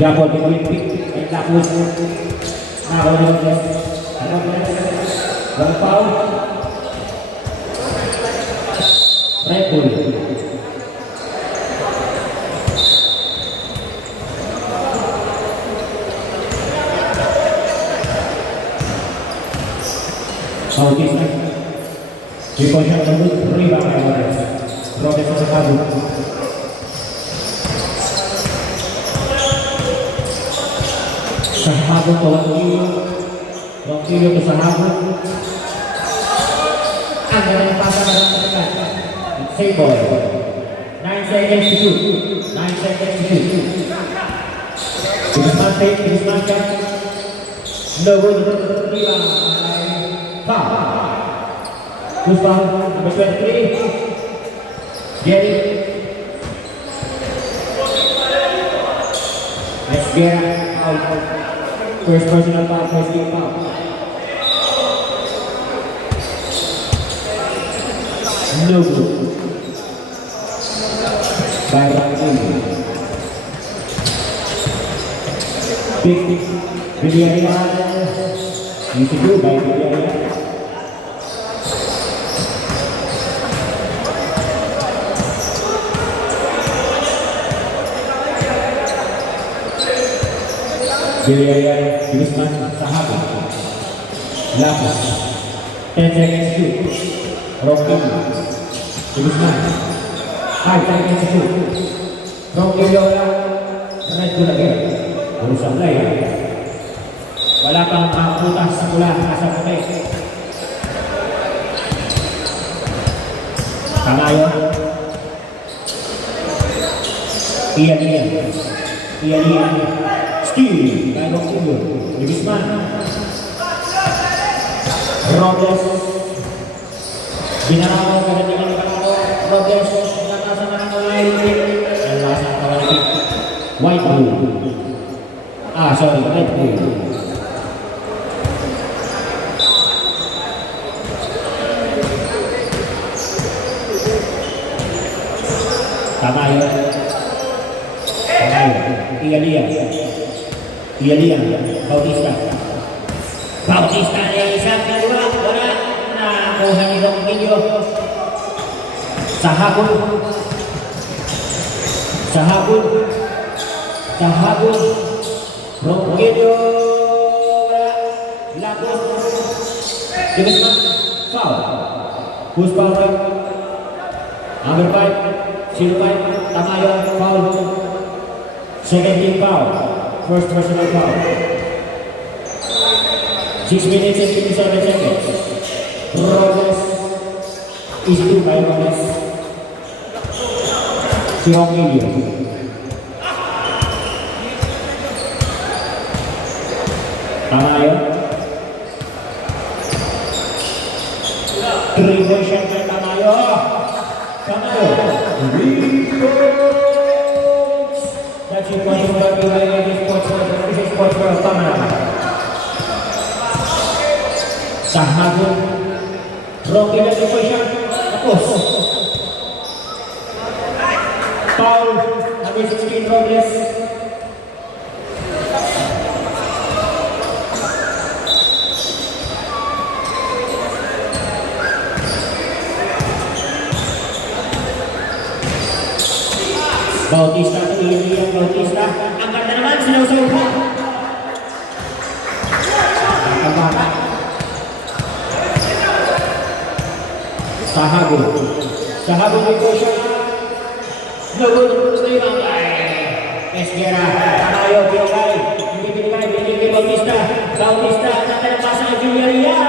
Jabol di Olimpik, tapos Robles, Berpau, Red Bull. Bautista, di posisione tersebut riba Robles, Robles tersebut. Sahabot Rockilio ke sahabot. Anggaran pasang dalam tekan. Save ball. 9 seconds to shoot. 9 seconds to shoot. Griezmann kan. No good. Foul. Push foul number 23. Jerry. Esguera out. First personal foul, first game foul. No good. By Rangel. Big Villarreal. Easy go by Villarreal. Villarreal, Griezmann, sahabot. Lapis. 10 seconds to shoot. Rockilio. Griezmann. 5 seconds to shoot. Rockilio lang. Red Bull again. Puro sablay. Wala pang putas sa pula. Nasa puti. Tamayo. Ian. Steal by Rockilio. Griezmann. Robles. Ginagawa ka na nila ng Robles. Natasan na ng Olimpik. Ang lasa ng Olimpik. White Bull. Sorry. Red Bull. Tamayo. Ian. Bautista yang isang kedua. Wala. Nakuha ni Rockilio. Sahabot. Rockilio. Wala. Lapos. Griezmann. Foul. Push foul. Number 5. 05. Tamayo. Foul. Second team foul. First personal foul. 6 minutes and 57 seconds. Robles is due by Robles. Si Rockilio. Tamayo. 3-point shot by Tamayo. That's your point for the this point for Tamayo. Sahabot. Rockilio di posisione. Tapos. Foul. Number 16 Robles. Bautista to Ian. Bautista. Ang ganda naman. Sinausaw. Sahabot di posisione. No good. Rebound by Esguera. Tamayo. Binigay Bautista. Natala pasa kay Villarreal.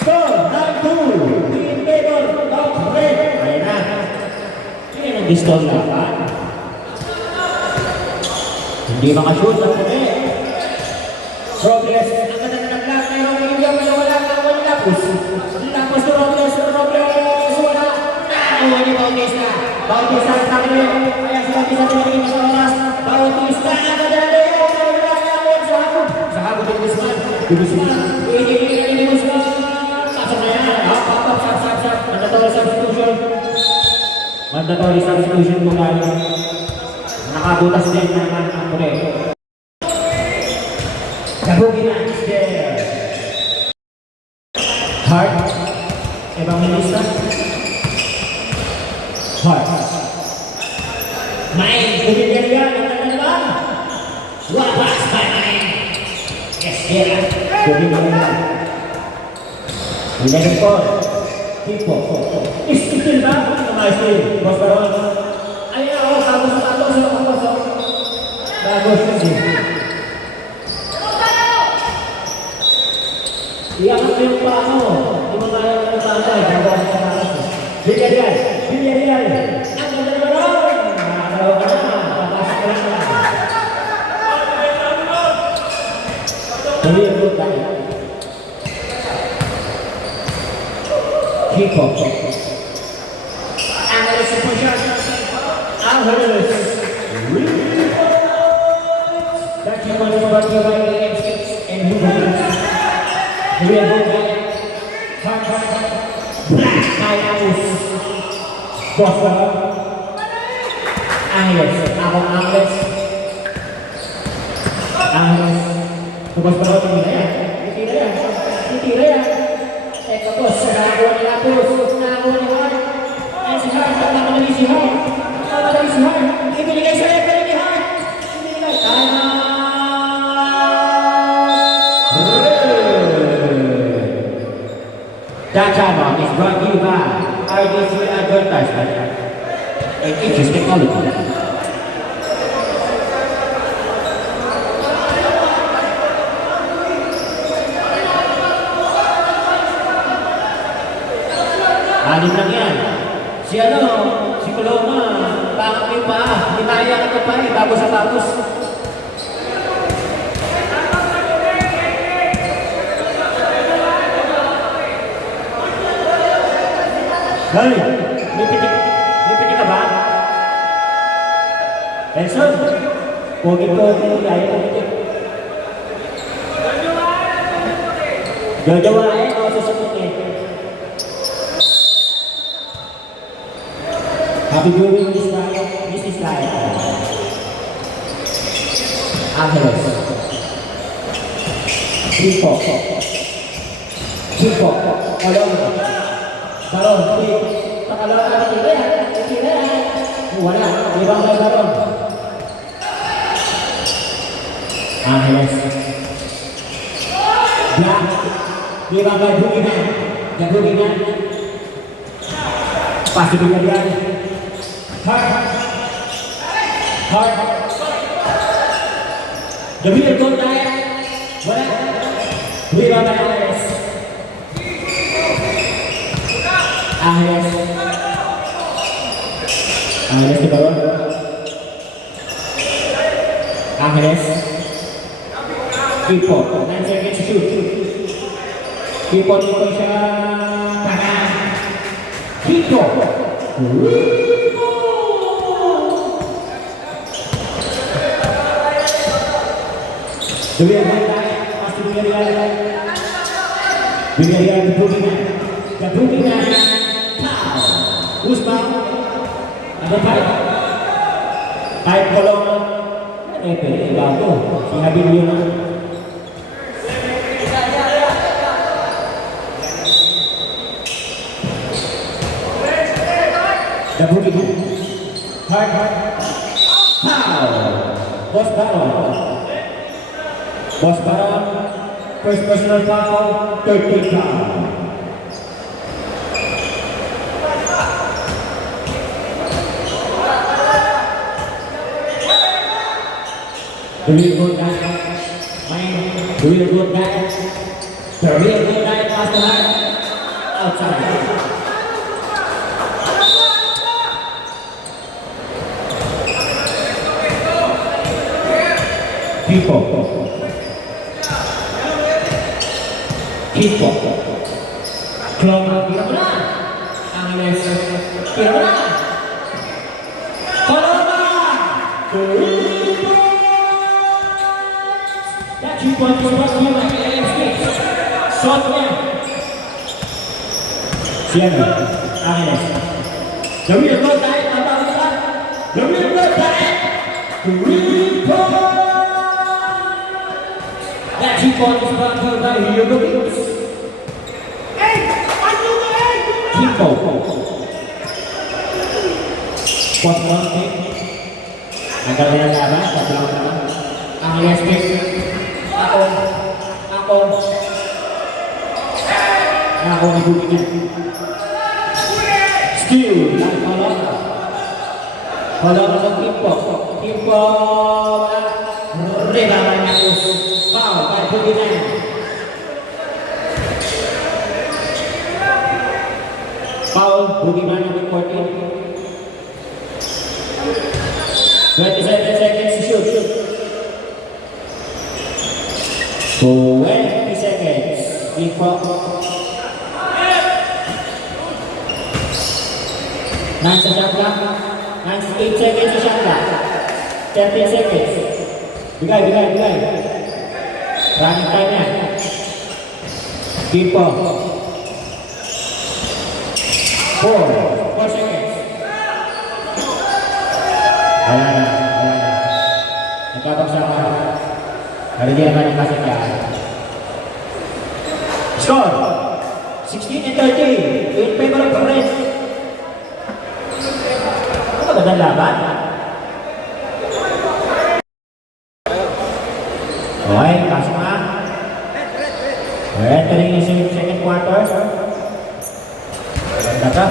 Score. 9-2. In favor of Red. Ayan na. Yan ang pistol laban. Hindi makashoot ng puti. Robles. Ang ganda na nag-lock. Mayroon ng India. Wala Lapos to Robles. Wala. Nakuha ni Bautista. Bautista ang takilo. Kaya si Bautista tinagin sa oras. Bautista ang kadali. Sahabot ni Griezmann. Pinigil ni Griezmann. Pasok na yan. Sap. Mandatory substitution kung galing. Nakabutas din naman ang muli. Kabugi na is there. Hart. Evangelista. Hart. Main. Bumibigyan ang naman. Wapas by Main. Yes, there. Bumibigyan. Ilalim po. Tipo. Istil ba? Istil. Boss Baron. Ayun ako. Tapos. Bagus kasi. Iangat mo yung paa mo. Hindi mo kaya ng tangkay. Bago sa taas. Bilyarial. Ang ganda naman ron. Nakakalaw ka na. Papasok ka lang na. Tuloy ang group tayo. Keep up. Angeles po siya. Angeles. That's the one about the right M6 and movement. We are going back. Black Tigers. Boston. Angeles. Angeles. Tubos pa rin nila yan. Titira yan. Tapos, nakakuha ni Lapus. Nakakuha ni Hart. Ayan si Hart. Nakakamali si Hart. Ibinigay sa referee ni Hart. Ibinigay. That time is brought to you by RDC Advertisement and Aegis Technology. Anim lang yan. Si Coloma, pangap yung paa. Hindi kaya ka pa eh, bago sa tapos. Hey, lipiti ka ba? Enson, pogi-pogi, ayaw ko pitik. Jojowain o susukutin. Happy viewing this night. Angeles. Tipo. Coloma. Baron, pakalawa ka tira yan. Wala, ibang may Baron. Angeles. Black, ibang may Buginan. Pasti Buginan. Hard. Demi itu naik. Wala. Ibang may Angeles di bawah. Angeles. Tipo. 9 seconds to shoot. Tipo siya. Kanan. Tipo. Pasti Bilyarial Kebumingan. Usman. Ada Taib Coloma. Bago. Sinabi niyo na. Kebumingan. Hard. Boss Baron. First personal foul. 13 foul. The real good guy, the real good guy pass the line outside. People. Coloma, kira mo na. Angeles, kira mo na. Coloma! That 2 points was brought to you by AMS. Shot there. Siapa? Angeles. The real good guy, the real good guy. 3-point! That 3-point is brought to you by Hugo Kings. Kimpo. 4-point pick. Ang ganda ng laban, tatlo naman. Ang last pick. Ako. Ako ni Bukinan. Steal. Kolong ng Kimpo. Kimpo. Rebound niya po. Foul by Bukinan. Foul. Bukinan ng 14. 27 seconds to shoot. 20 seconds. Kimpo. 9 sa shot clock. 8 seconds sa shot clock. 30 seconds. Bigay. Running time yan. Kimpo. 4 seconds. Wala na. Nagkabagsakan. Hindi naman ang kasakaan. Score! 16-30 in favor of the Red. Ano magandang laban? Okay, pasok na. Entering the second quarter. Ganda ka.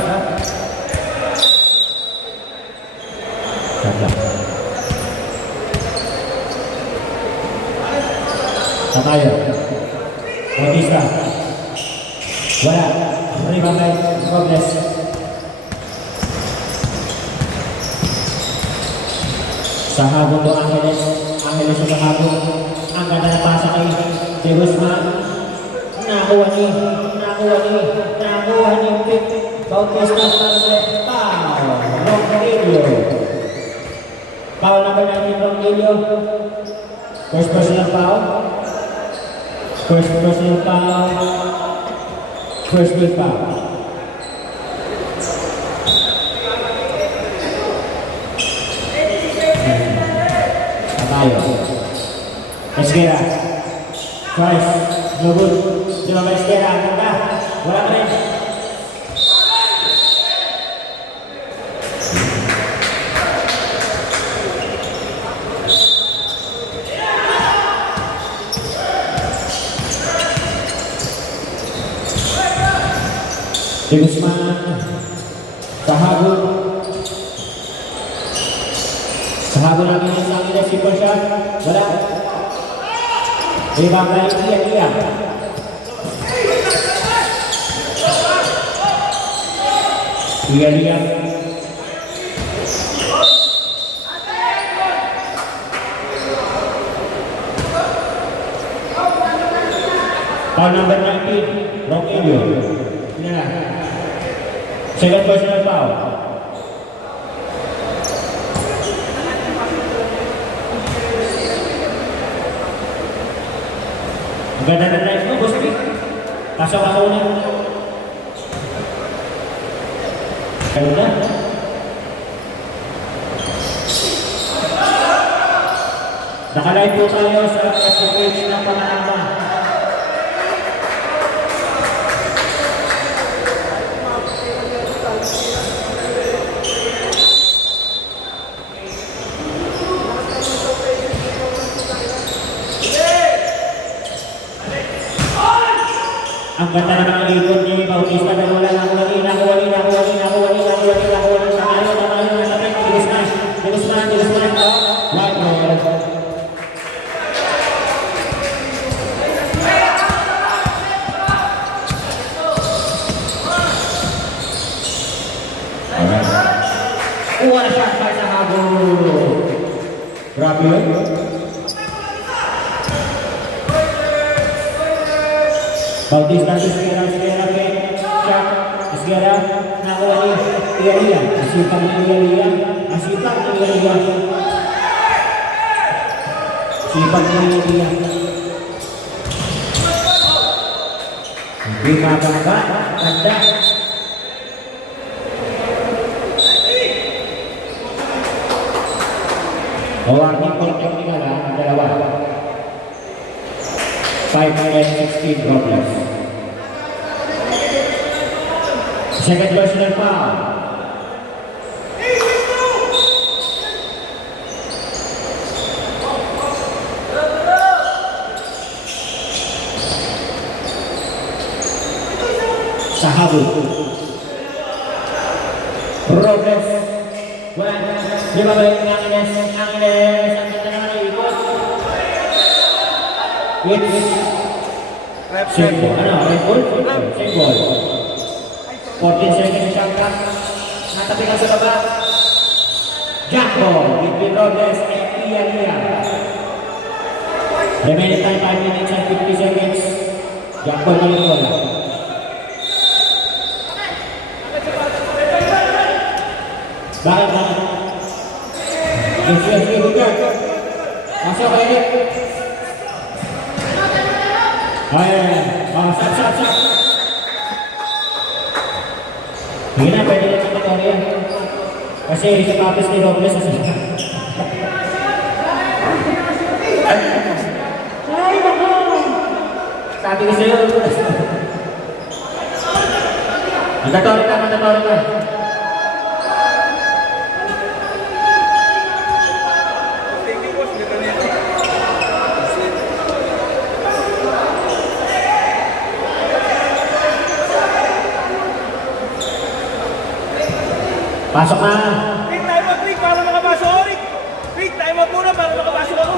Ganda. Sakayo. Bautista. Wala. Rebound by Robles. Sa habon do Angeles. Angeles sa habon. Ang ganda na pasa kay De Guzman. Nakuha ni pick. Bautista sa foul. Ronquillo. Foul number 19 Ronquillo. First personal foul. First big foul. Tayo. Esquera. Twice. No good. Sino ba Esquera? Ganda. Wala ka rin. De Guzman. Sahabon. Sahabon namin ang isang ila super shot. Wala. Rebound by Iya. Iya. Foul number 19, Ronquillo. Ini na. Second personal foul. Ganda na drive mo, boss Vic. Pasok ako na. Ganda. Nakalive po tayo sa Facebook page ng Panama. Ang ganda na ng ikot ni Bautista na wala na kuwali. De Guzman. White ball. What a shot by Sahabon. Grabe yun. Bautista, Esquera, nakuha ni Iya. Asipang ni Iya. Hindi mababa, ganda. Warning for technical ha, ang dalawa. 5-16 Robles. Second personal foul. Sahabul. Robles. Di ba balik ng Angeles? Ang ganda naman ang ikot. It's single. Ano? Red ball? Single. 14 seconds shot clock. Natabi ka sa baba. Jack ball between Robles and Iya. Remaining time 5 minutes and 50 seconds. Jack ball na yung bola. Bakit? Yes, good. Masuk ke ini. Sap. Ini apa ini kategori? Kasi sapatos ni Robles sa sila. Ay, nako. Sabi ko sa'yo. Mandatory ka. Pasok na. Rick, time out, Rick, para makapasok ako, Rick. Rick, time out muna para makapasok ako.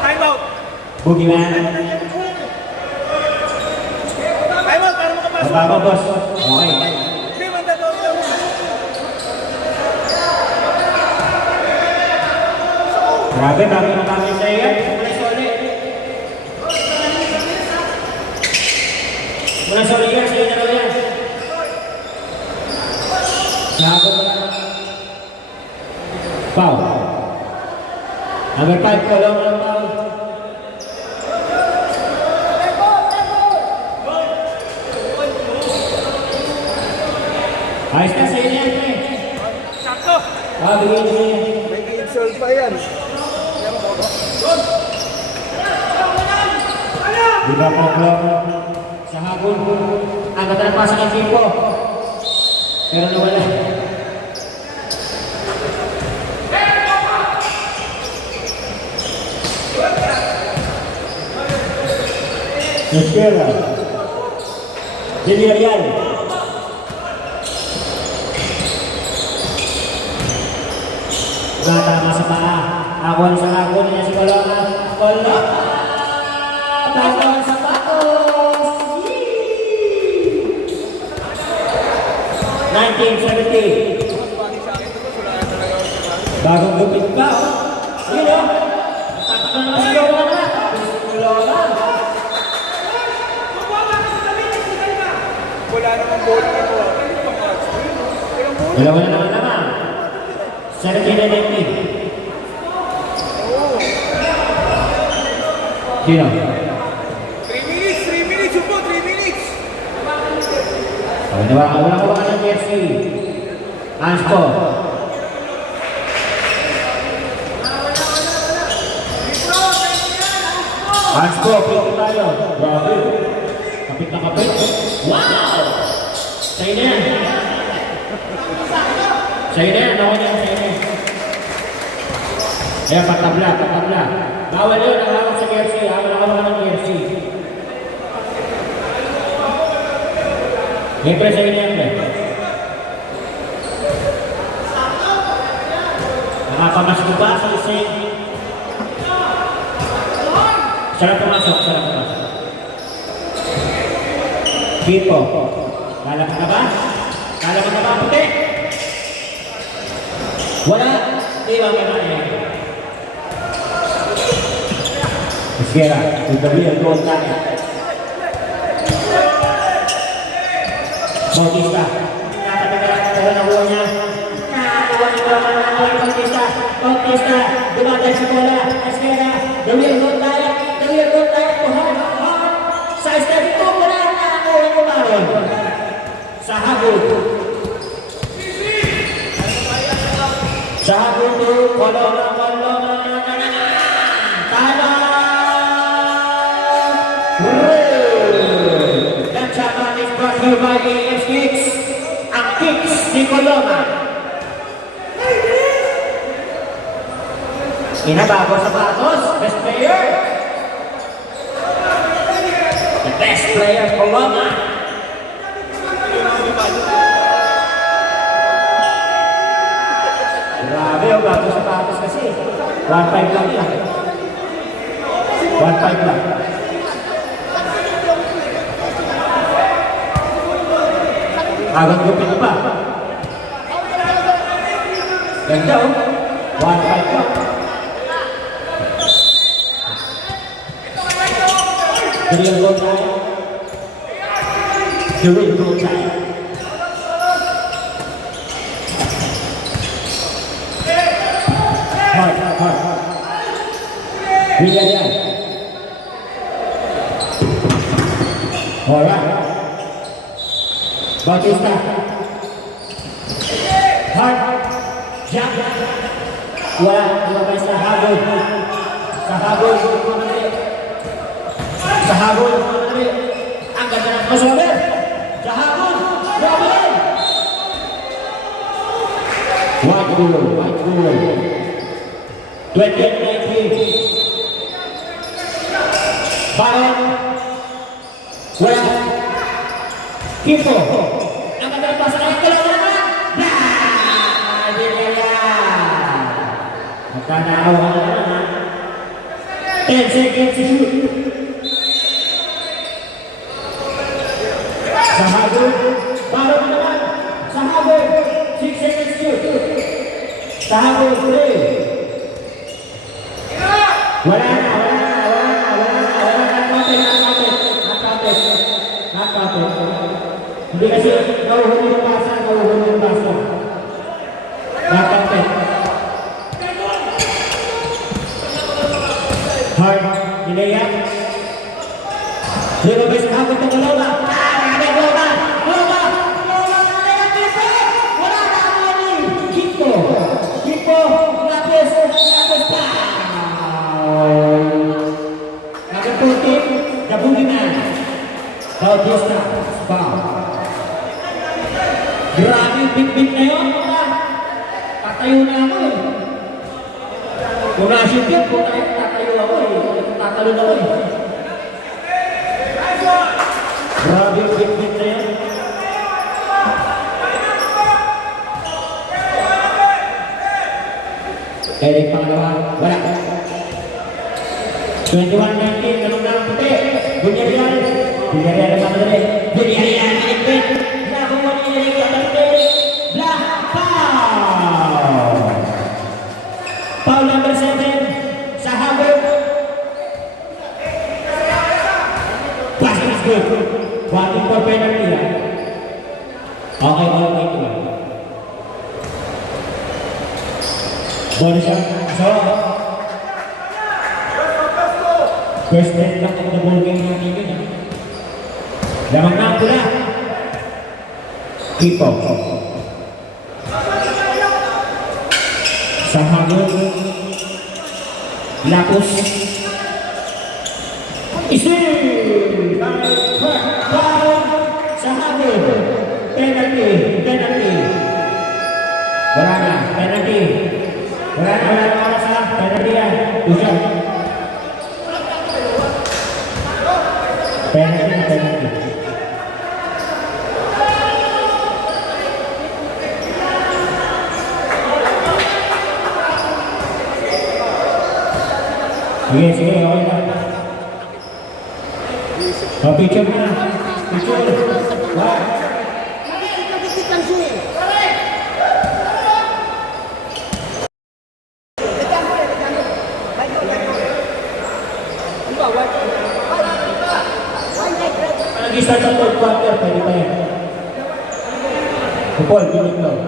Time out. Boogeyman. Time out para makapasok Baba, ako. boss. Okay. Hindi, mandatory lang. Grabe, bago na kami sa iyo. Mula sa ulit yan, sa iyo na lang yan. Lago mo lang. Foul. Number 5, kolong ng foul. Ayos na, sa iyo na yan, eh. Sakto. Bigyan niyo yan. May insult pa yan. Di ba po, sa habon, agad na pasok ang team ko. Pero nawala. Espera. Villarreal. Natama sa paa. Awan sa agon niya si Colona. Colona. Tama sa patos. 1970. Bagong gupit pa. Yun o. Tatakpan naman si Colona. Colona. Wala namang bola na ito. Dalawa na naman. 17-19. Sino? 3 minutes, upo, 3 minutes. Wala ko ba ng jersey? Anspo. Anspo, pito tayo. Grabe. Kapit na kapit. Wow! Sa'yo na yan. Sa'yo na yan. Sa'yo na yan. Ayan, patabla. Bawal yun. Ang hawak sa jersey. Hawak ng jersey. Siyempre sa'yo na yan. Nakapamas ko ba sa isang? Sarap pumasok. Pito. Kala mo na ba? Puti? Wala. Di ba yan? Esquera. Tugabi ang goal tayo. Bautista. Nakatabi na buwan niya. Bautista. Dumatay sa bola. Esquera. Gawi ang goal tayo. Sa estadio ko, wala na ako ang umaron. Sa habol. Colona. by AS Kicks. Ang Kicks ni Coloma. Inabago sa patos. Best player. The best player, Coloma. Grabe, oh, bago sa patos kasi. 1-5 lang yan. 1-5 lang. Agad gupit pa. Ganda, oh. 1-5 lang. Real goal time. The real goal time. Hard. Villarreal. Alright. Bautista. Hard. Jump. Wala. Lumabay sa habol. Sa habol. Sa habol. Ang ganda ng crossover. Sa habol. Robin. White goal. 28-19. Baron. Wala. Kito. Ang ganda ng pasa ng kalawa. Magkanawa ka na naman. 10 seconds to shoot. Sa habol. Baron naman. Sa habol. 6 seconds to shoot. Sa habol. 3. Wala na. Nakapit. Hindi kasi nauhuli yung basa. Nakapit. Hard. Nileya. Dito ba sa habol ng Coloma? Coloma! Wala na ako yun! Kiko! Lapis pa! Nakaputin, nabuli na. Bautista, spam. Grabe yung bit-bit na yun. Tatayo na ako eh. Kung na-shoot yun, tatayo ako eh. Tatalon ako eh. Grabe yung bit-bit na yun. Eric pangalawa, wala. 21-19, tanong na ang puti. Villarreal naman na rin. Villarreal, Philippine. Nakuha ni Eric Atante. Black foul. Foul number 7. Sa habol. Pass is good. Wanting for penalty yan. Okay. Bonus shot. So, first net lang ang na-ball game natin yun. Lamang na ang pula. Kipo. Sa habol. Lapos. Isil! Parang sa habol. Penalty. Wala na. Penalty. Wala na oras ha. Penalty yan. Usap. Penalty. Sige, okay na. Picture mo na. Picture. Wow. Nag-start sa third quarter, pwede pa yan. Paul, binig lang.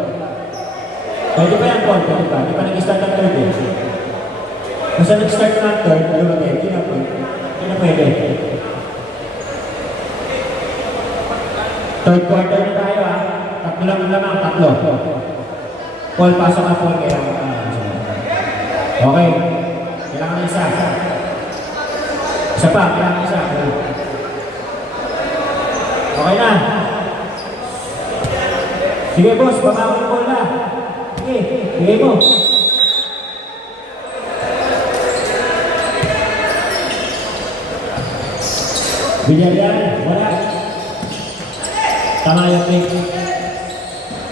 Pwede pa yan, Paul, pwede pa. Di pa nag-start ang third eh. Basta nag-start na ang third, lumabay, hindi na pwede. Third quarter na tayo ha. Tatlo lang, tatlo. Paul, pasok na Paul, kaya okay. Kailangan na isa. Isa pa, kailangan isa. Okay na. Sige boss, baka mo na. Sige, sige mo. Villarreal, wala. Tama yung pick.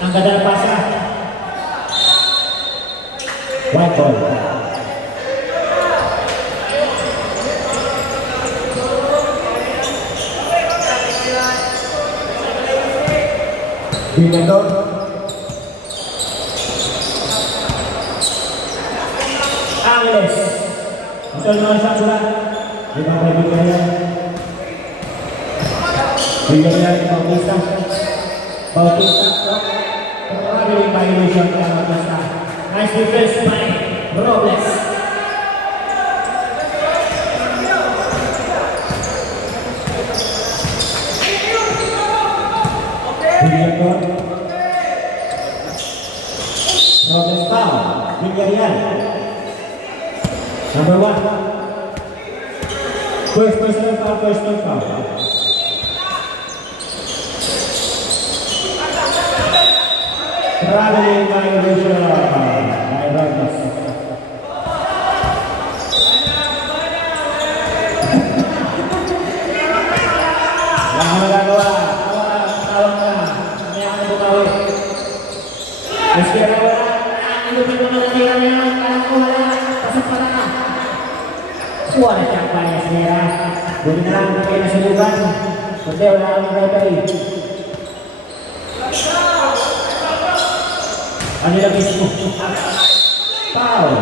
Ang ganda ng pasa. White ball. Vinador. Angeles. Betul naman sa sulat. Di ba kayo Villarreal? Villarreal, Bautista. Bautista. Pagkakabiling violation kaya Bautista. Nice defense by Robles. Villarreal. Robles foul. Villarreal. Number 1. First personal foul. Traveling violation by Robles. Wala magagawa. Tawag na. Mamaya ka na bumawi. Meski wala. Ilupin mo na natira na yan. Parang ko wala. Pasok pa na. Wala siyang bias nila. Buti na lang na kayo nasubukan. Kundi wala kami referee. Ano lang mismo? Foul.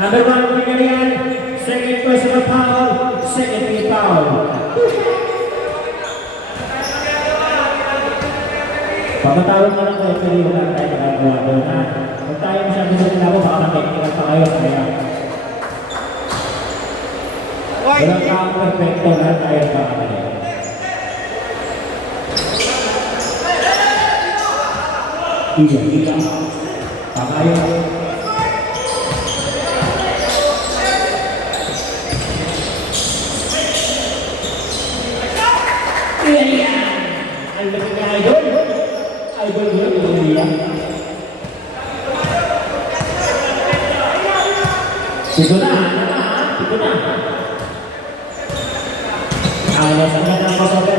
Number 1, Villarreal. Second personal foul. Second team foul. Pagkatawag na lang kayo, pero wala tayo magagawa doon na. Kung tayo masyado sa tinabo, baka mag-technical pa kayo. Kaya walang kaka-perfecto na tayo pa kayo. Iya. Pakayo. Iya. Ang laki na idol. Idol yun, iya. Ito na. Alas ang ganda ng pasover.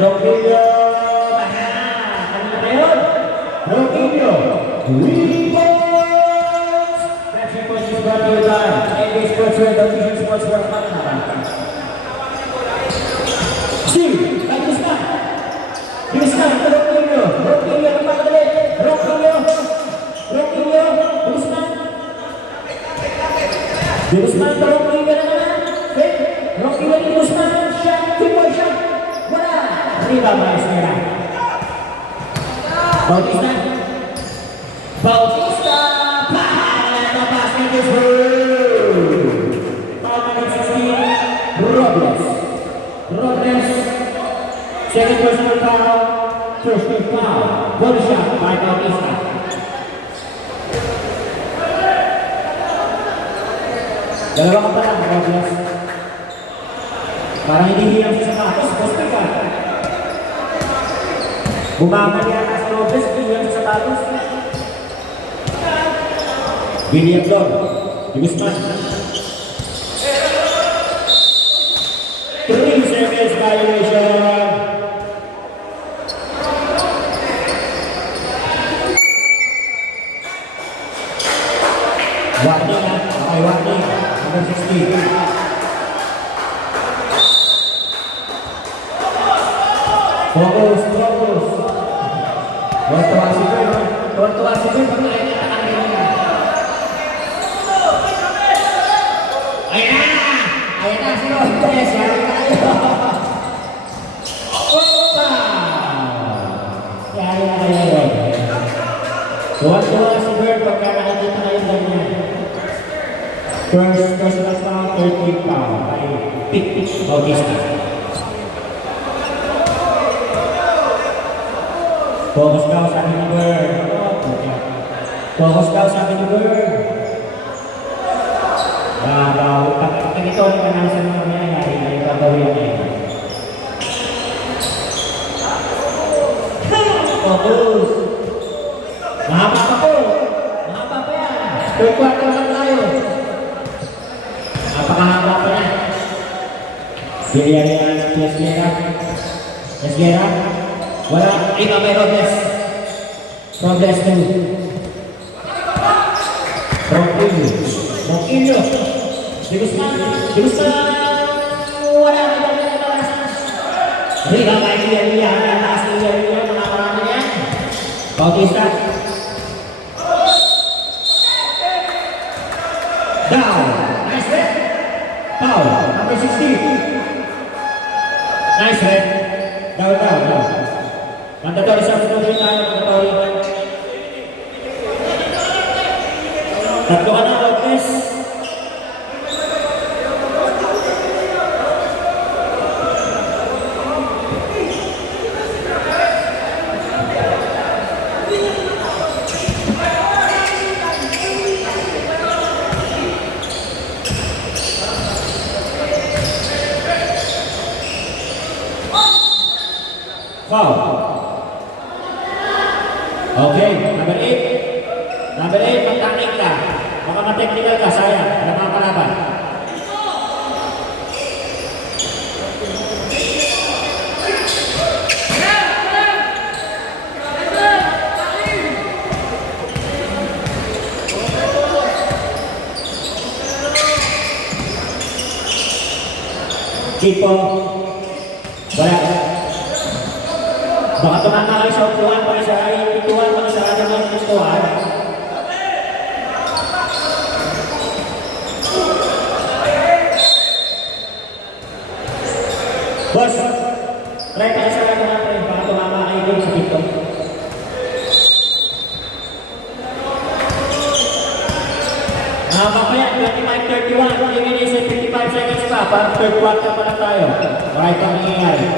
Roquillo. Roquillo. Winning points. That's your point is brought to you by NB Sportswear, the official sportswear partner. Steve, Guzman, Roquillo, napakadali. Roquillo, Guzman, Roquillo na naman. Roquillo ni Guzman, shot, 2-point shot. Wala. Riba ba, Esmera? Bautista, and the basket is good. Foul number 16, Robles. Second personal foul, first team foul. One shot by Bautista. Dalawa ka pa lang, Robles. Parang hindi hiyang sa sapatos, poste ka. Bumaman yata si Robles, hiyang sa sapatos. Villarreal, Guzman. 3 seconds violation. Warning na, okay, warning. Number 16. Focus. Tuwa si Gwen, pag nakikita niya. Ayan na, si Robles. Yari tayo. Opa! Yari. Tuwa si Gwen pagka nakikita kayo ganyan. First personal foul, 13 foul by Pick Bautista. Focus daw sabi ni Bird. Focus daw sabi ni Bird. Pag ito ang panasa ng nangyayari, ay gagawin niya. Focus. Mahaba pa po. Mahaba pa yan. Third quarter lang tayo. Napakahaba pa yan. Yes, Gera. Wala. Iba may Robles. Robles 2. Ronquillo. Di Guzman. Wala. Riga kay Lia. Taas ni Lia. Mga yan. Bautista. Down. Nice red. Foul. Number 60. Nice red. Down. Mandatory sa pagkakas tayo. Mandatory. Tatlo ka na, Lopez. Foul. Okay, number 8. Number 8, mag-technique ka. Baka ma-technical ka, sayang. Wala mga palaban. Kipo. Wala. Baka tumama kayo sa upuan, pag isa ay pituan, pag isa ay mga pituan. Boss, try ka isa lang natin, baka tumama kayo dun sa pito. Mamaya, 25-31, 3 minutes and 55 seconds pa, parang third quarter pa lang tayo. Right ang nangyayari.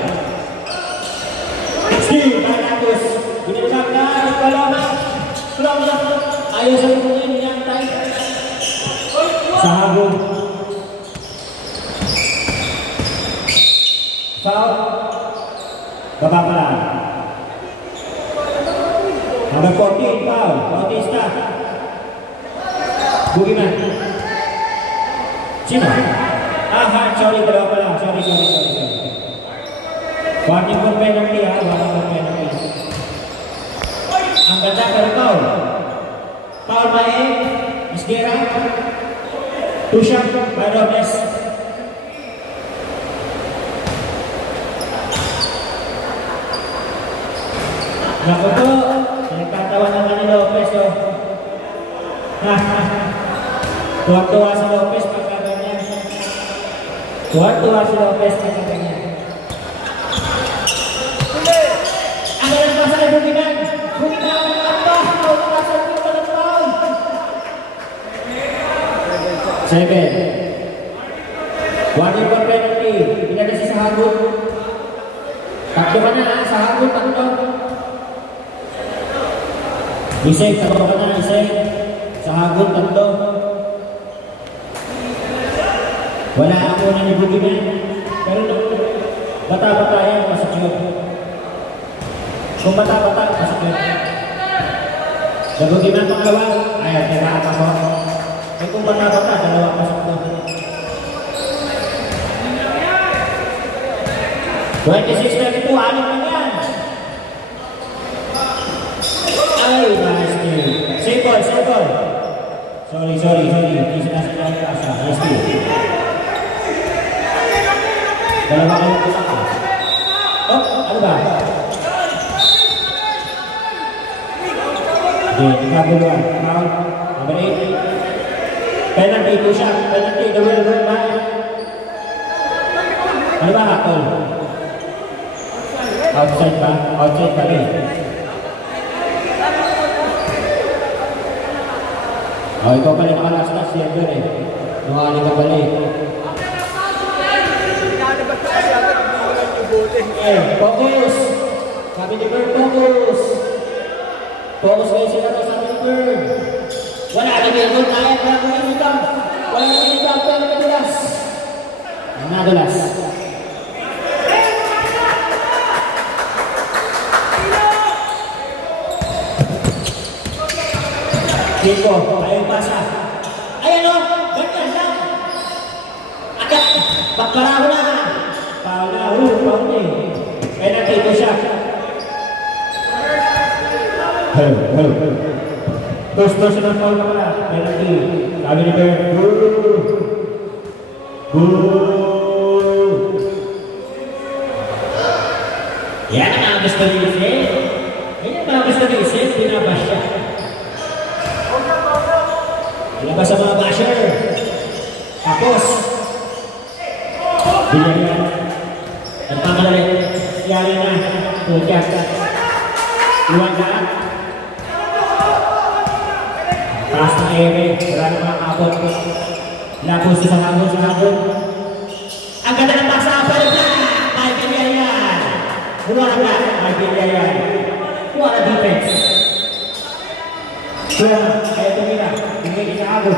Steve, Marcos, binilagak na, Paloma, close up, ayaw sa lupunin niya, tayo. Sa habong. Foul, baba pa lang. Number 14, foul, Bautista. Bugiman. Sino? Sorry, dalawa pa lang, sorry. Warning for penalty ha, warning for penalty. Ang ganda pero foul. Foul by Isgera. Two shot by Robles. Naku po, pinagtatawa naman ni Lopez o. Tuwag-tuwa si Lopez pagka ganyan. Tuwag-tuwa si Lopez pagka ganyan. Ang galang pa sa Bugiman. Bugiman ang ba? Sa Bugiman ang foul. 7. Warning for penalty. Pinagay si Sahagun. Tatlo ka na ha. Sahagun, tatlo. Isay, tatlo ka na. Isay. Sahagun, tatlo. Wala ako na ni Bugiman. Pero bata-bata yan, masakit. Kung bata-bata, masakit. Sa Bugiman pangalawa, ayaw, tira ako. Eh kung bata-bata, dalawa masakit. 26-32, anim lang yan. Ay, nice kill. Save ball. Sorry. Hindi sinasabi ka sa SQ. Dalawa kayo ko lang. Oh, ano ba? Okay, ikabuluan. Foul. Number 8. Penalty, 2 shot. Penalty, the will run by. Ano ba, Tol? Outside ba? Outside ba rin? Oh, ikaw pala nakalastas yan doon eh. Nungani ka pala eh. Focus! Sabi ni Bird, focus! Focus kayo sila to, sabi ni Bird. Wala na Bird, wala na pero nadulas. Nadulas. Chico, ayaw pasa. Ayan o, ganyan lang. Agad, bakbaraho na. Paulaho, pauli. Penalty ito siya. Dos na foul na pala. Penalty. Sabi ni Bert, yan ang mga gusto ni Isip. Yan ang mga gusto ni Isip, pinabas siya. Pinabas sa mga basher. Tapos, binigyan. Nagpapalalik. Yari na. Tutyat. Iwan na. Taas na ere. Wala na mga kapot. Lapos sa hapon. Ang ganda ng pasa. Balik na. Michael Yayan. Buwan na. Michael Yayan. Buwan na defense. Buwan na. Kaya tumira. Bigay sa hapon.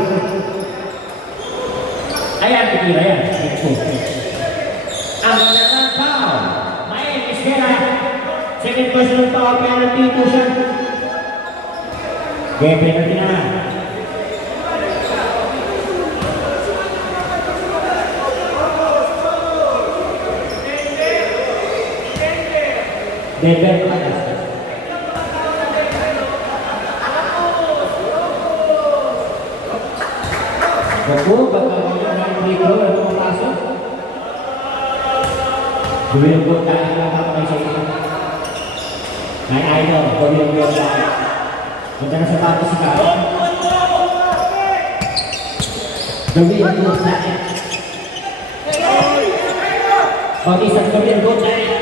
Ayan, tumira yan. Ang nanang foul. May Iskera. Second personal foul. Penalty ito siya. Okay, penalty na. Denver atas. Bago, bakal ng free throw na pumapasok. Gawin ko tayo lang kapag sa ito. May idol, gawin ko tayo. Punta na sa bato si Karo. Gawin ko tayo. Pag-isang gawin ko tayo.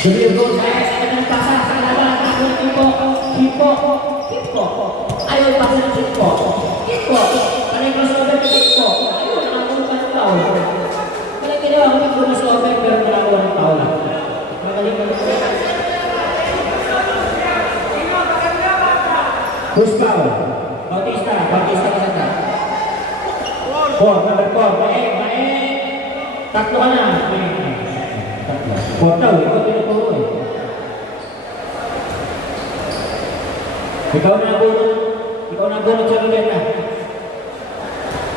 Gawin ko tayo. Ang pasa sa laban. Ang tipo. Ayaw pasa ng tipo. Panay mas over ng tipo. Ayaw, nakakuha ng tao. Panay ginawa ko tipo mas over pero nakakuha ng tao lang. Magaling ka rin. Push foul. Bautista ka na. 4, number 4. Bae. Tatlo ka na. Tatlo. 4 daw, ikaw tinuturo eh. Ikaw na bunot sa ruleta.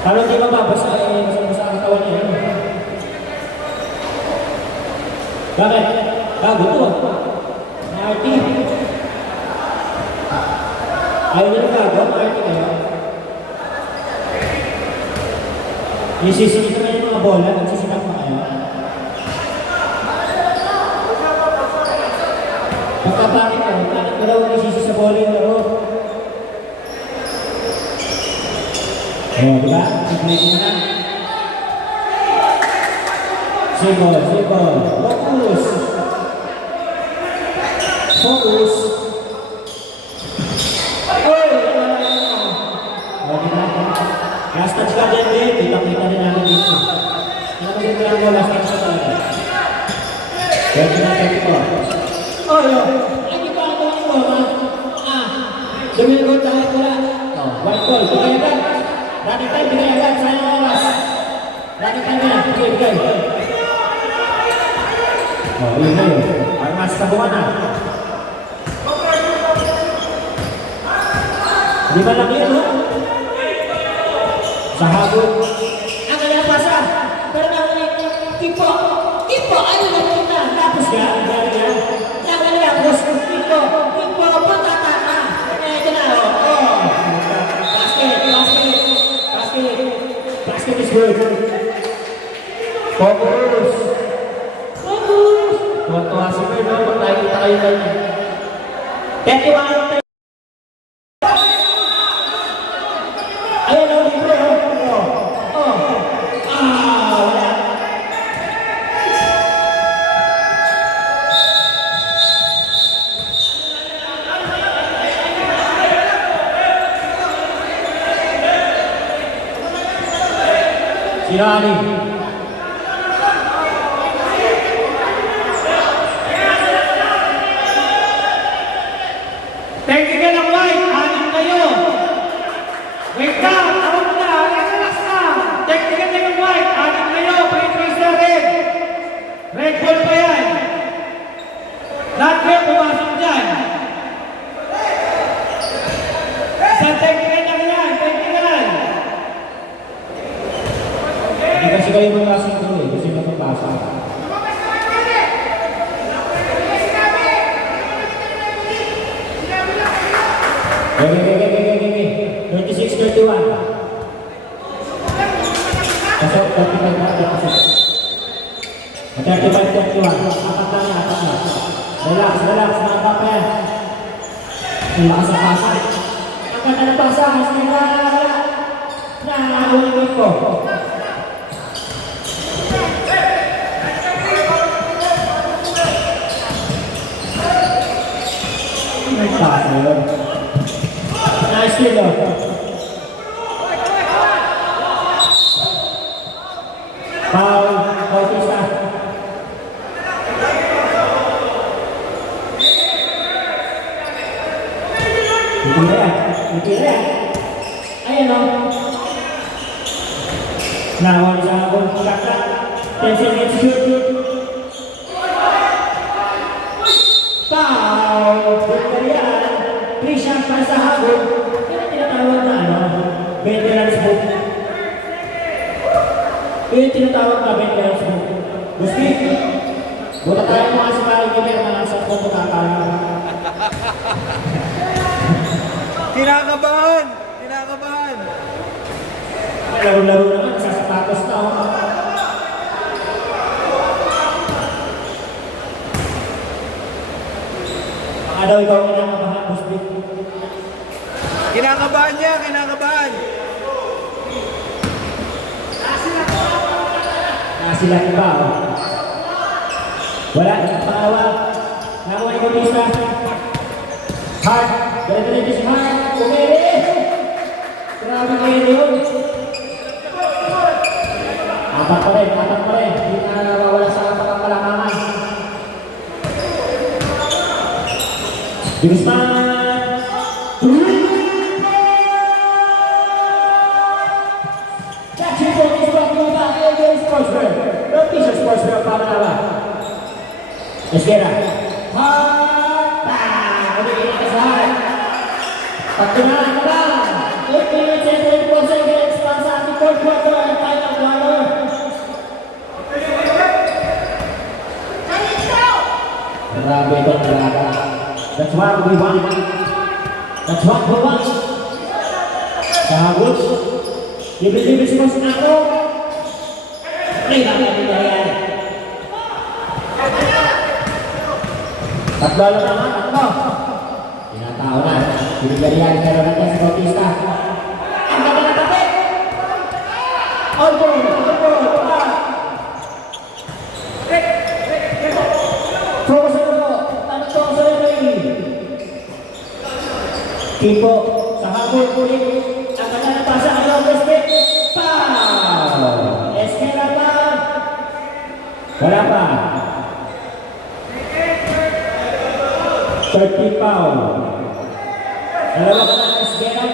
Kalau di mababasa eh, basa ang katawan niya. Bakit? Bago to. Na-RT. Ayaw nyo na bago, ma-RT kayo. Isisunod naman yung mga bola, nagsisikap na kayo. Pagkabakit ka, bakit mo daw isisi sa bola yung laro? Diba? Tignan mo na. Simple. Focus. Oy! Diba? Last touch ka din eh. Kita-kita din namin dito. Kinamagin mo last touch ka talaga. Pwede natin ito. Oy! Ay, di ba ako ito? Dumilgo tayo ko lang. White ball. Bigay ba? Dati tayo binayagan sa mga oras. Dati tayo na. Bigay. Yun na yun. Armas sa buwan na. Di ba lang yun, no? Sa habon. Ang kaya pasa. Pero nakulit. Tipo. Ano na kita? Tapos ka. Nakalapos. Tipo. Patatata. Ito na. Basket is good. Focus. Tuwa si Pedro, pag nakikita kayo kanya. 21. Ayun o, libre o. Wala. Si Rani. Technical ng white, anim kayo. Wait down, tawag na, relax na. Technical ng white, anim kayo. Free throws na red. Red ball pa yan. Lahat kayo pumasok dyan. kayo magkasing ko eh, kasi matapasa. Okay. 26-31. Pasok, 35-31. 35-31. Apat lang yan, apat lang. Relax, mata pa yan. Ang lakas ang pasa. Ang ganda ng pasa, kasi wala. Ulit ko. May pasa yun. Nice kill, oh. Foul, Bautista. Hindi na yan. Ayan, oh. Nawal sa akong kakak. 10 seconds shoot. Foul! Victorian. 3 shots para sa habon. Kaya tinatawag na veterans book. Kaya tinatawag na veterans book. Gusti, buta tayo mga si Mario Giver, mga sa kong kakala. Kinakabahan! Laro-laro naman, sa sapatos na ako. Baka daw ikaw kinakabahan, Gusti. Kinakabahan niya! Nasilang ba? Wala, pangawa. Nakuha ni Bautista. Hard. Dali-dali si Hard. Kumere. Grabe kayo yun. Apat pa rin. Hindi na nawawala sa pagkakalamangan. Bigisman. Catching for this one. Sportswear. T-shirt Sportswear para naman. Esquera. Ulit ka sa Hard. Pagkunahan ka lang. 8 minutes and 24 seconds para sa ating fourth quarter and final quarter. Grabe ito talaga. That's what we want. Sahagot. Libre-libre si Mas Nato. Play lang natin na yan. Tatlo lang naman, tatlo. Tinatao na. Binigarihan pero natin si Bautista. Ang ganda na tapit! All goal! Focus ako. Tanong ko sa referee. Tipo, sa habol ulit. Ang ganda na pasa ang Lopez Pitt. Foul! Esquera pa. Wala pa. 30 foul. Dalawa ka na Esquera.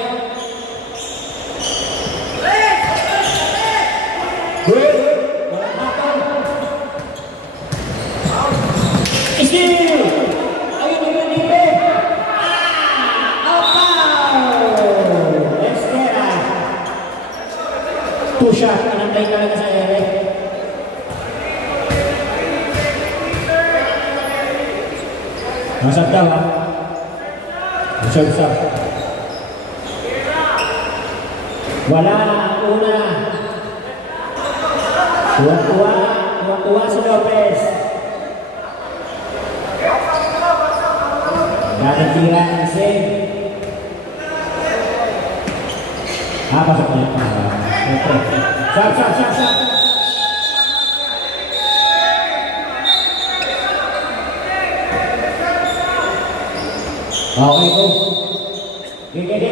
Good. Wala pa. Steal! Ayun yung libre. Foul! Esquera. 2 shot. Anantay talaga sa ere. Masap daw ha. Masap. Wala. Una. Tuwa si Lopez. Nakatira ang save. Pasok na yung Sap. Okay, go. Libre.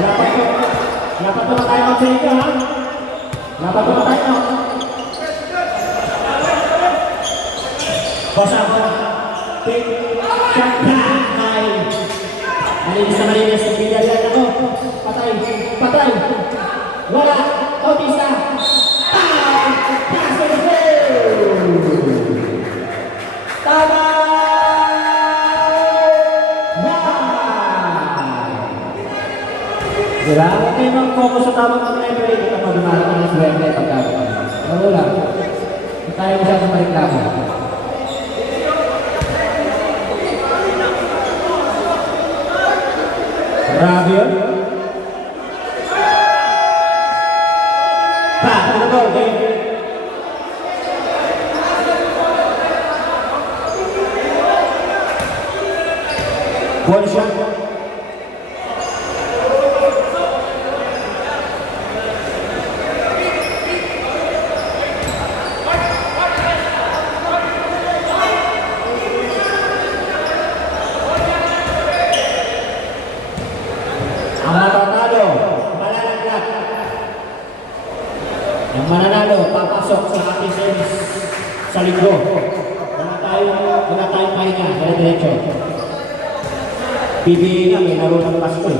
Patayan. Dapat po tayo mag-save ha? Dapat po tayo. Basa ko. Pick. Shot na. Malinis. Pinagyan ako. Patay. Wala. Bautista. sa tamang pag-referee, hindi ka magumala ng swerte pagkakaroon. Pero wala. Hindi tayo masyadong mariklamo. Grabe yun. Pa, ano ba? Okay. Ball shot. Ang matatalo, malalaglag. Ang mananalo, papasok sa ating service sa linggo. Wala tayong pahinga, dire-diretso. PBA na, may laro ng Pasko.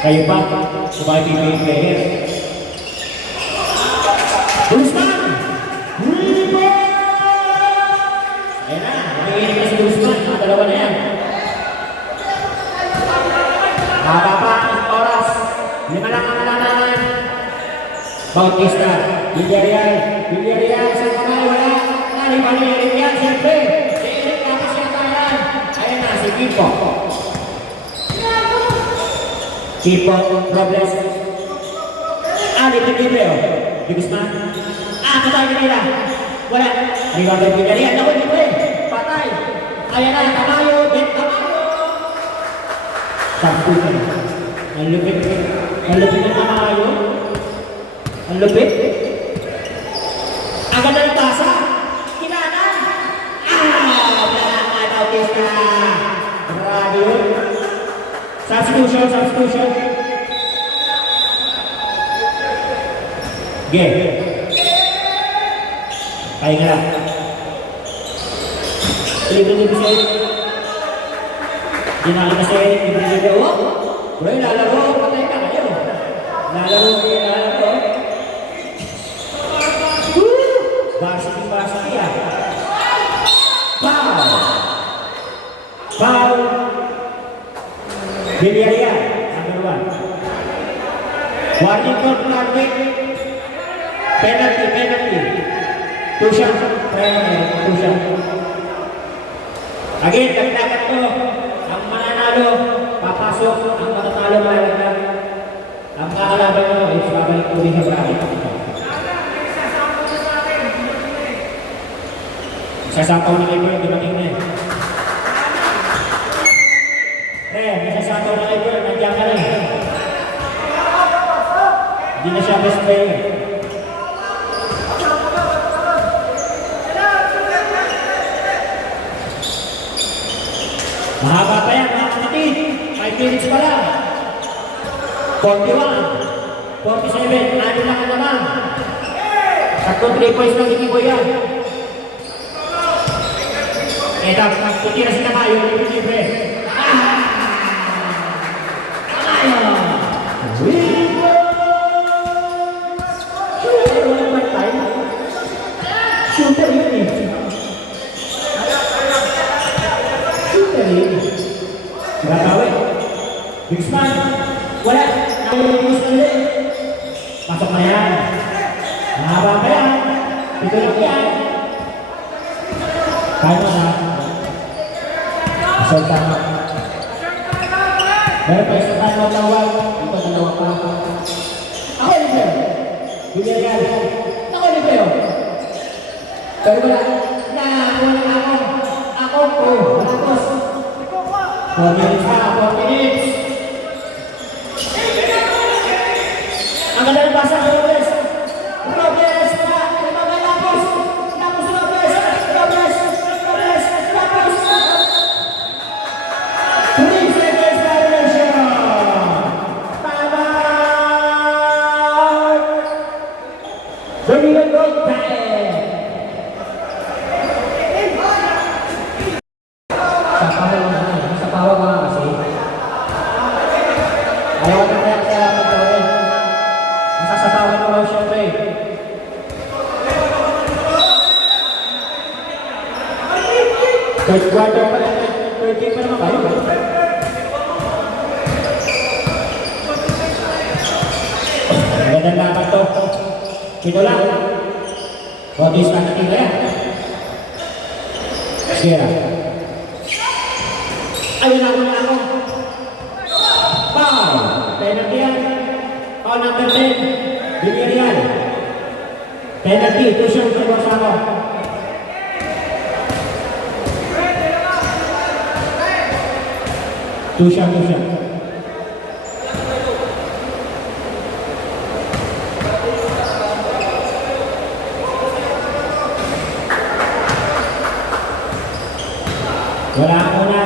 Kayo pa, sabay PBA player. Guzman! Rebound! Ayan na, nanginginig na si Guzman. Ang dalawa na yan. Haba pa ang oras. 5 lang ang nalaman. Bautista, Villarreal, sa kamay, wala. Nalipali, Villarreal, siyempre. Si Eric tapos siya tayan. Ayan na, si Kipo. Kipo, Robles. Dito Libreo. Di Guzman. Patay ka nila. Wala. Rebound ng Villarreal. Naku, dito eh. Patay. Ayan na, Tamayo, Ben Tamayo. Substitution. Ang lupit. Ang lupit ng Tamayo. Ang lupit. Ang ganda ng pasa. Kinanan. Wala ka, Bautista. Grabe yun. Substitution. Game. Pahinga lang. Libre si Eric. Di nakita si Eric. Libre. Uy, lalaro. Patay ka kayo. Lalaro. Varsity ah. Foul. Villarreal. Number 1. Warning for target. Penalty. Two shot. Again, dagdagan ko. Ang mananalo, papasok. Ang matatalo, malalagdag. Ang kakalaban nyo, is babalik ko din sa bracket. Sasapaw na kayo, dumating na eh. Sasapaw na kayo, nandiyan ka na eh. Hindi na siya best player. Mahaba pa yan, mga kapatid. 5 minutes pa lang. 41, 47, ano lang naman. Saktong 3 points lang ikibo yan. Tutira si Tamayo, libre. Tamayo! Shooter yun eh. Gagawin. Guzman. Wala. Nakulimus na ulit. Pasok na yan. Mahaba pa yan. Ito lang yan. Kaya mo na. Assault tama. Meron pa isang time out lawag. Ito dalawa pa. Ako libre. Villarreal. Ako libre. Pero wala. Wala ako. Ako po. Wala ko. 4 minutes na, 4 minutes. Ang ganda ng basa ng Robles. Robles na, lumabay Lapos. Robles. 3 seconds violation. Tama! Bring it on time. Ayaw na kaya kaya magkawin. Masasapawan mo raw siyempre. Third quarter pa lang. Third game pa naman kayo. Magandang laban to. Ito lang. Bautista na tira yan. Sierra. Ayun ako na ako. Foul. Penalty yan. Foul number 10. Binirian. Penalty. 2 shots na Gonzalo. Two shot. Wala ang una.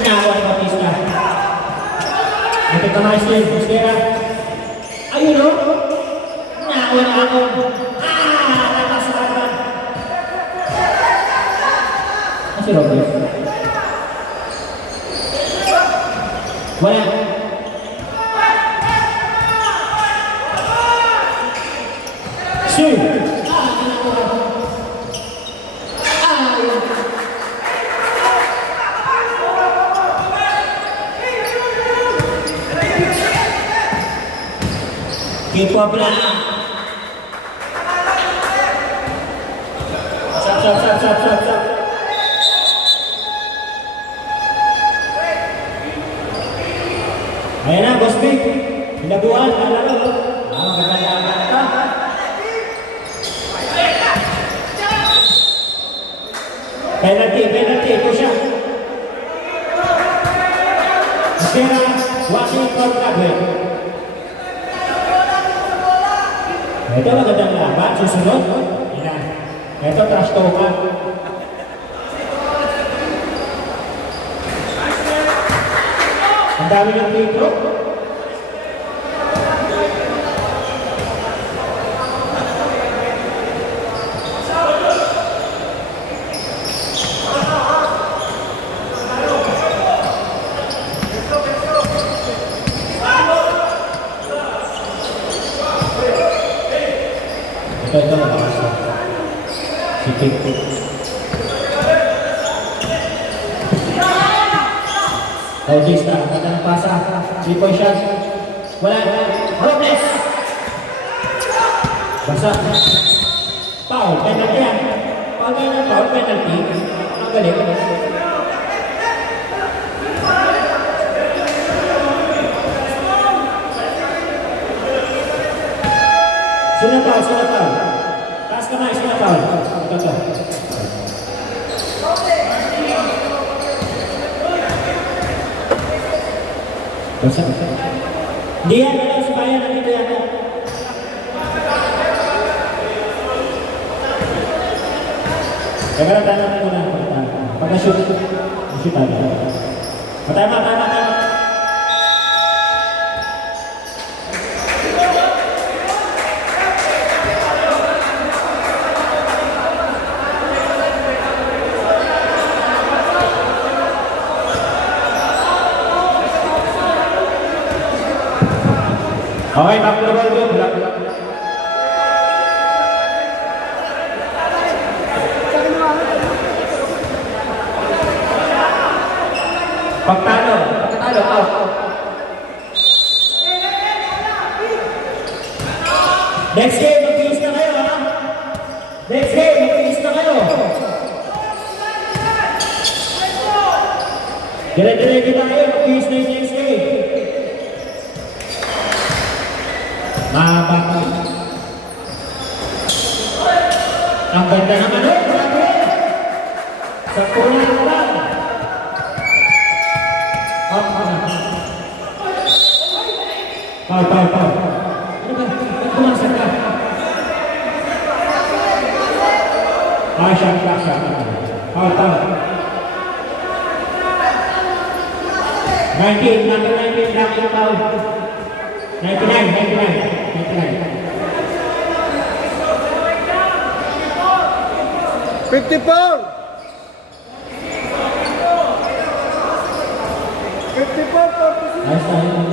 Naawa ni Bautista. Ito ka mga Steve, Mosquera. Ayun o. Naawa na ako. Lakas sa kanan. Si Robles. Wala. Steve. Keep up lang. Sap. Ayan na, Boss Big. Pinabuhan, alam mo. Magandang ka. Penalty, ito siya. Sierra, Washington, Cagway. Ito magandang laban, susunod. Yan. Ito trash talk. Ang dami ng free throw. Ito. Si Pink. Bautista, magandang pasa. 3-point shot. Wala. Robles. Basa. Foul. Penalty yan. Pag ganyan foul, penalty. Ang galing. Sunod. Taas kamay, sunod. Ito. Basa. Hindi yan, wala sa bayan. Nandito yan. Teka lang, tanong muna. Pag-shoot. Shoot tayo. Tama. Okay, back to the ball go. Pagtalo, out. Next game, mag-iis na kayo, ha? Next game, mag-iis na kayo. Dire-diretso na kayo, mag-iis na yung next game. Mahaba. Ang ganda naman o, grabe. Sa pulang lang. Pau. Ano ba? Ba't kumasak ka? Shot. Pau. 19, number 19, black yung Pau. 99. 54. Ayos tayo ng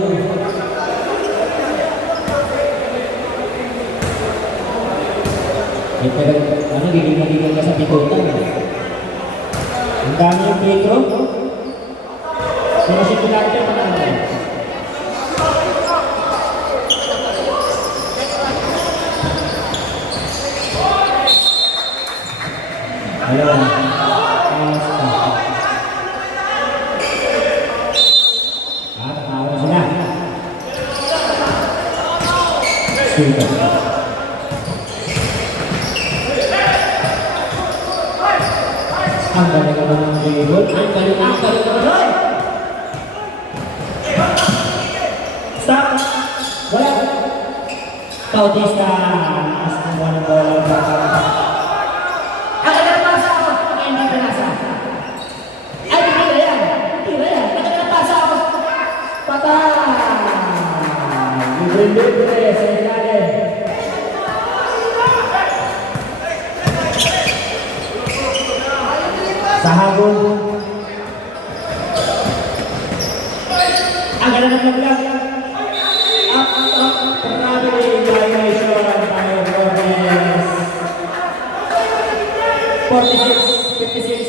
Eh, pero ano, gigil ka sa pitutan. Ang dami yung Pedro. Pero si Pilate, ano? Hello. Tatawa sila. Super. Ang galing naman ng dribble. Ang galing naman. Stop. Wala. Bautista. Ang walang bola. Ang galing pasa ako. Ang hindi pinasa. Ay, tira yan. Ang galing pasa ako. Patay. Libre. Sa ilalim. Sa habol. Ang ganda ng vlog. Up. Traveling violation by Robles. 46, 56.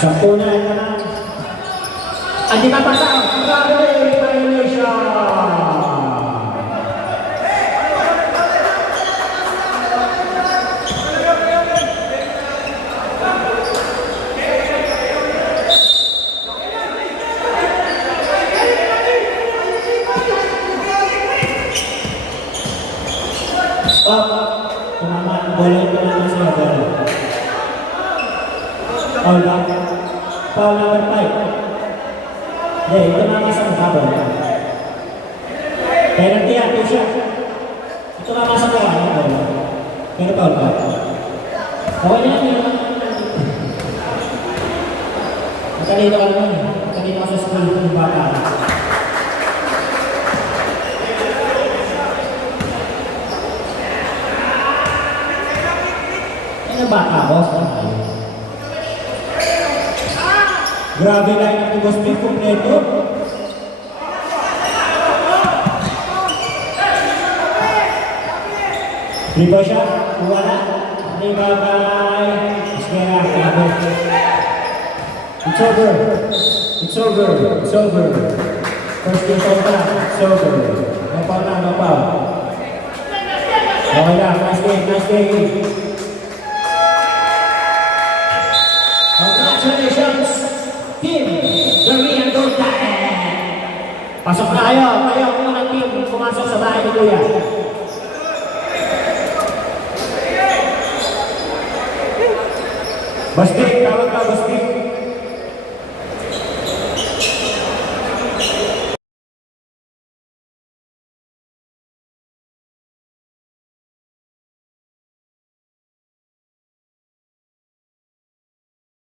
Sampu na ito na. Hindi mapasa. Traveling violation. Tumama ang bola ito naman sa bola. Foul ba? Foul number 5. Hindi, ito naman sa mukha bola. Penalty yan, 2 shot. Ito naman sa mukha ng bola. Pero foul ba? Okay na yan. Matalito ka naman. Matalito ka sa school ng bata. Ano bata ko? Grabe lang ang tubos ng kompleto. Riba siya? Wala? Riba by Iskera. It's over. It's over. It's over. First game over. It's over. No foul na, no foul. Okay lang. Nice game. Nice game. Congratulations, team Korean Golden. Pasok na kayo. Kayo ang unang team pumasok sa bahay ni Kuya. Bastik, tawag ka, Bastik.